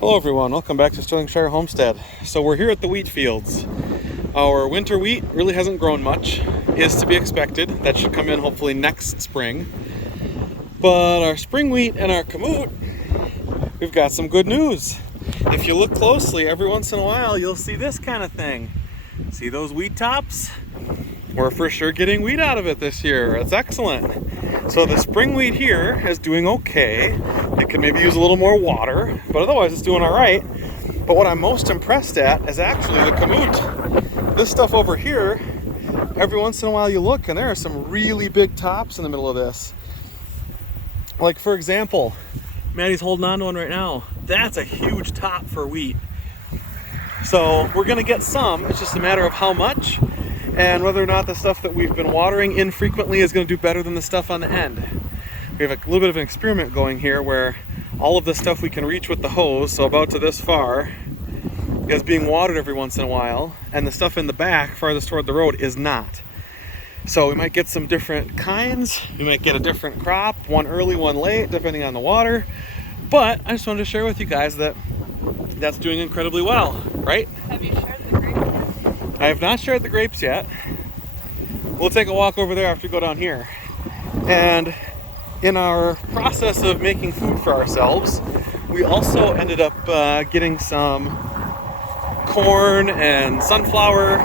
Hello everyone, welcome back to Stirlingshire Homestead. So we're here at the wheat fields. Our winter wheat really hasn't grown much, is to be expected. That should come in hopefully next spring. But our spring wheat and our kamut, we've got some good news. If you look closely, every once in a while you'll see this kind of thing. See those wheat tops? We're for sure getting wheat out of it this year. It's excellent. So the spring wheat here is doing okay. It could maybe use a little more water, but otherwise it's doing all right. But what I'm most impressed at is actually the kamut. This stuff over here, every once in a while you look and there are some really big tops in the middle of this. Like for example, Maddie's holding on to one right now. That's a huge top for wheat. So we're gonna get some, it's just a matter of how much and whether or not the stuff that we've been watering infrequently is gonna do better than the stuff on the end. We have a little bit of an experiment going here where all of the stuff we can reach with the hose, so about to this far, is being watered every once in a while, and the stuff in the back, farthest toward the road, is not. So we might get some different kinds, we might get a different crop, one early, one late, depending on the water. But I just wanted to share with you guys that that's doing incredibly well, right? Have you shared the grapes yet? I have not shared the grapes yet. We'll take a walk over there after we go down here. And in our process of making food for ourselves, we also ended up getting some corn and sunflower,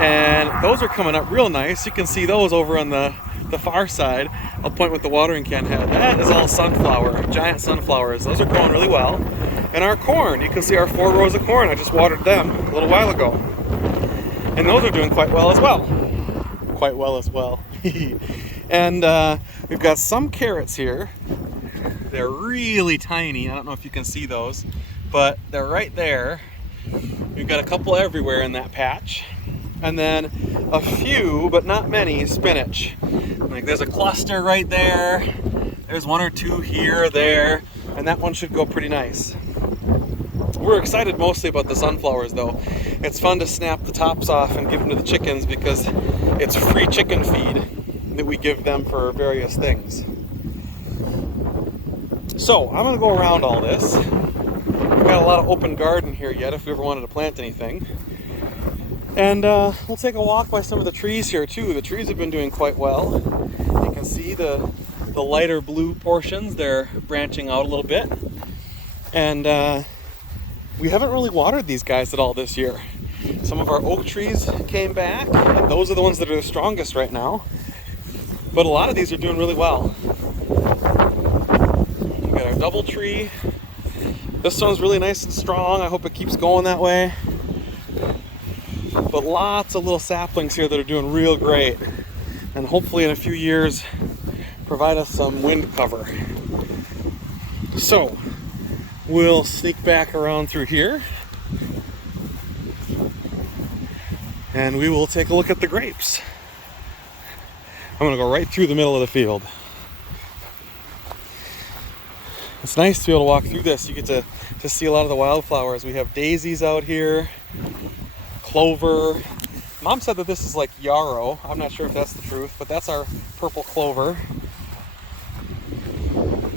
and those are coming up real nice. You can see those over on the far side. I'll point with the watering can head. That is all sunflower, giant sunflowers. Those are growing really well. And our corn, you can see our 4 rows of corn. I just watered them a little while ago. And those are doing quite well as well. Quite well as well. And we've got some carrots here. They're really tiny. I don't know if you can see those, but they're right there. We've got a couple everywhere in that patch. And then a few, but not many, spinach. Like there's a cluster right there. There's 1 or 2 here or there, and that one should go pretty nice. We're excited mostly about the sunflowers though. It's fun to snap the tops off and give them to the chickens because it's free chicken feed that we give them for various things. So I'm gonna go around all this. We've got a lot of open garden here yet if we ever wanted to plant anything. And we'll take a walk by some of the trees here too. The trees have been doing quite well. You can see the lighter blue portions, they're branching out a little bit. And we haven't really watered these guys at all this year. Some of our oak trees came back, and those are the ones that are the strongest right now. But a lot of these are doing really well. We got our double tree. This one's really nice and strong. I hope it keeps going that way. But lots of little saplings here that are doing real great. And hopefully in a few years provide us some wind cover. So we'll sneak back around through here. And we will take a look at the grapes. I'm gonna go right through the middle of the field. It's nice to be able to walk through this. You get to see a lot of the wildflowers. We have daisies out here, clover. Mom said that this is like yarrow. I'm not sure if that's the truth, but that's our purple clover.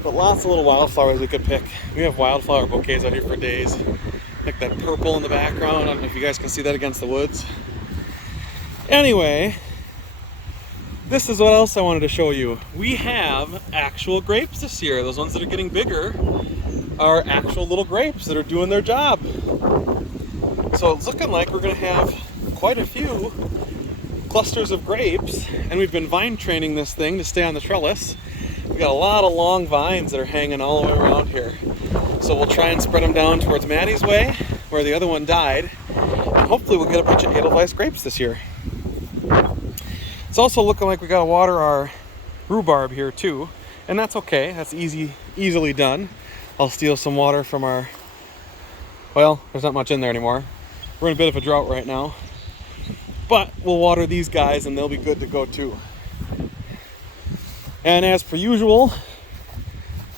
But lots of little wildflowers we could pick. We have wildflower bouquets out here for days. Like that purple in the background. I don't know if you guys can see that against the woods. Anyway, this is what else I wanted to show you. We have actual grapes this year. Those ones that are getting bigger are actual little grapes that are doing their job. So it's looking like we're gonna have quite a few clusters of grapes, and we've been vine training this thing to stay on the trellis. We've got a lot of long vines that are hanging all the way around here. So we'll try and spread them down towards Maddie's way, where the other one died, and hopefully we'll get a bunch of Edelweiss grapes this year. It's also looking like we gotta water our rhubarb here too, and that's okay. That's easily done. I'll steal some water from our, well, there's not much in there anymore. We're in a bit of a drought right now, but we'll water these guys and they'll be good to go too. And as per usual,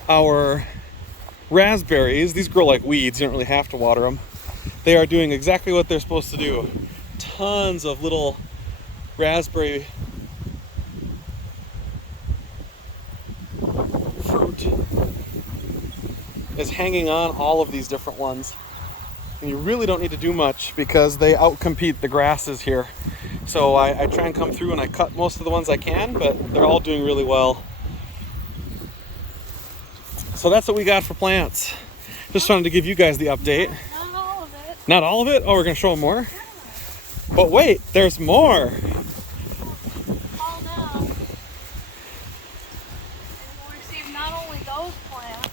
our raspberries, these grow like weeds, you don't really have to water them. They are doing exactly what they're supposed to do. Tons of little raspberry fruit. is hanging on all of these different ones. And you really don't need to do much because they outcompete the grasses here. So I try and come through and I cut most of the ones I can, but they're all doing really well. So that's what we got for plants. Just wanted to give you guys the update. Not all of it. Not all of it? Oh, we're gonna show them more? But wait, there's more. All now. And we'll receive not only those plants,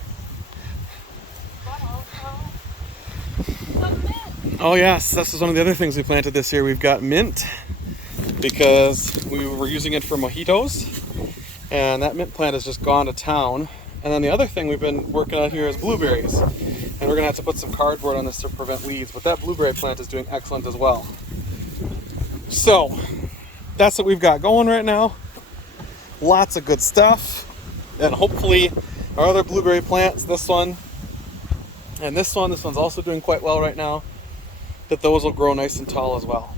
but also some mint. Oh yes, this is one of the other things we planted this year. We've got mint because we were using it for mojitos, and that mint plant has just gone to town. And then the other thing we've been working on here is blueberries. And we're gonna have to put some cardboard on this to prevent weeds, but that blueberry plant is doing excellent as well. So, that's what we've got going right now. Lots of good stuff. And hopefully our other blueberry plants, this one and this one's also doing quite well right now, that those will grow nice and tall as well.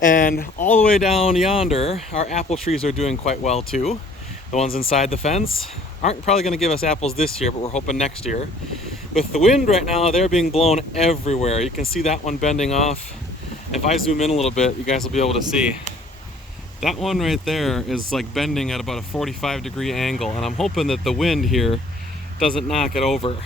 And all the way down yonder, our apple trees are doing quite well too. The ones inside the fence aren't probably going to give us apples this year, but we're hoping next year. With the wind right now, they're being blown everywhere. You can see that one bending off. If I zoom in a little bit, you guys will be able to see. That one right there is like bending at about a 45-degree angle, and I'm hoping that the wind here doesn't knock it over. It's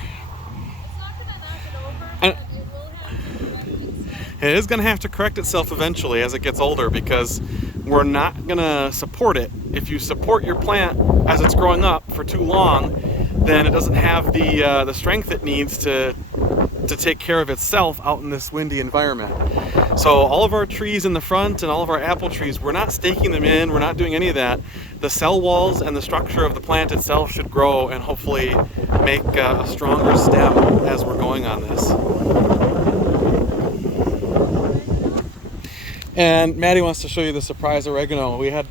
not going to knock it over, but it will have to correct itself. It is going to have to correct itself eventually as it gets older, because we're not going to support it. If you support your plant as it's growing up for too long, then it doesn't have the strength it needs to take care of itself out in this windy environment. So all of our trees in the front and all of our apple trees, we're not staking them in, we're not doing any of that. The cell walls and the structure of the plant itself should grow and hopefully make a stronger stem as we're going on this. And Maddie wants to show you the surprise oregano. We had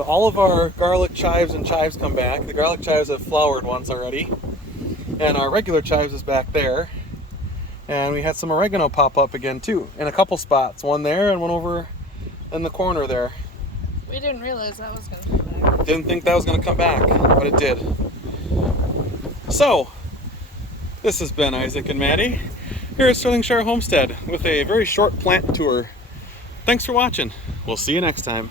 all of our garlic chives and chives come back. The garlic chives have flowered once already, and our regular chives is back there. And we had some oregano pop up again too, in a couple spots. One there and one over in the corner there. We didn't realize that was going to come back. Didn't think that was going to come back, but it did. So, this has been Isaac and Maddie here at Sterlingshire Homestead with a very short plant tour. Thanks for watching. We'll see you next time.